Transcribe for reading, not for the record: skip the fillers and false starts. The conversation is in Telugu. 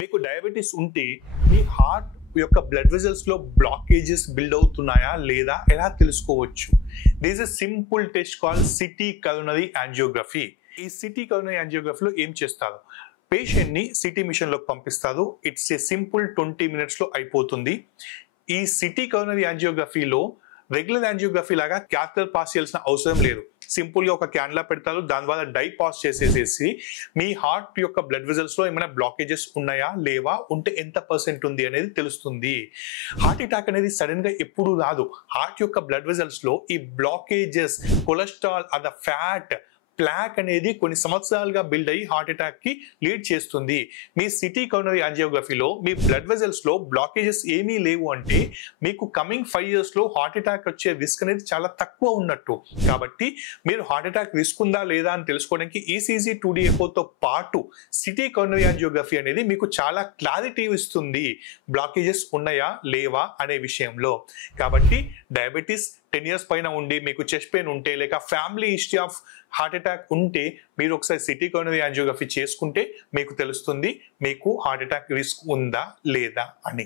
మీకు డయాబెటిస్ ఉంటే మీ హార్ట్ యొక్క బ్లడ్ వెజల్స్ లో బ్లాకేజెస్ బిల్డ్ అవుతున్నాయా లేదా ఎలా తెలుసుకోవచ్చు? This is simple test call city coronary angiography. ఈ సిటీ కరోనరీ యాంజియోగ్రఫీలో ఏం చేస్తారు? పేషెంట్ ని సిటీ మిషన్ లోకి పంపిస్తారు. ఇట్స్ ఏ సింపుల్ 20 minutes లో అయిపోతుంది. ఈ సిటీ కరోనరీ యాంజియోగ్రఫీలో రెగ్యులర్ యాంజియోగ్రఫీ లాగా క్యాథెటర్ పాస్ చేయాల్సిన అవసరం లేదు. సింపుల్ గా ఒక క్యాన్లా పెడతారు, దాని ద్వారా డై పాస్ చేసేసేసి మీ హార్ట్ యొక్క బ్లడ్ వెజల్స్ లో ఏమైనా బ్లాకేజెస్ ఉన్నాయా లేవా, ఉంటే ఎంత పర్సెంట్ ఉంది అనేది తెలుస్తుంది. హార్ట్ అటాక్ అనేది సడన్ గా ఎప్పుడు రాదు. హార్ట్ యొక్క బ్లడ్ వెజల్స్ లో ఈ బ్లాకేజెస్, కొలెస్ట్రాల్, అద ఫ్యాట్, ప్లాక్ అనేది కొన్ని సంవత్సరాలుగా బిల్డ్ అయ్యి హార్ట్ అటాక్ కి లీడ్ చేస్తుంది. మీ సిటీ కరోనరీ యాంజియోగ్రఫీలో మీ బ్లడ్ వెజల్స్ లో బ్లాకేజెస్ ఏమీ లేవు అంటే మీకు కమింగ్ 5 years లో హార్ట్ అటాక్ వచ్చే రిస్క్ అనేది చాలా తక్కువ ఉన్నట్టు. కాబట్టి మీరు హార్ట్ అటాక్ రిస్క్ ఉందా లేదా అని తెలుసుకోవడానికి ఈసీజీ 2D ఎకోతో పాటు సిటీ కరోనరీ యాంజియోగ్రఫీ అనేది మీకు చాలా క్లారిటీ ఇస్తుంది, బ్లాకేజెస్ ఉన్నాయా లేవా అనే విషయంలో. కాబట్టి డయాబెటీస్ 10 years పైన ఉండి మీకు చెస్ట్ పెయిన్ ఉంటే, లేక family history of heart attack ఉంటే మీరు ఒకసారి సిటీ కరోనరీ యాంజియోగ్రఫీ చేసుకుంటే మీకు తెలుస్తుంది మీకు హార్ట్ అటాక్ రిస్క్ ఉందా లేదా అని.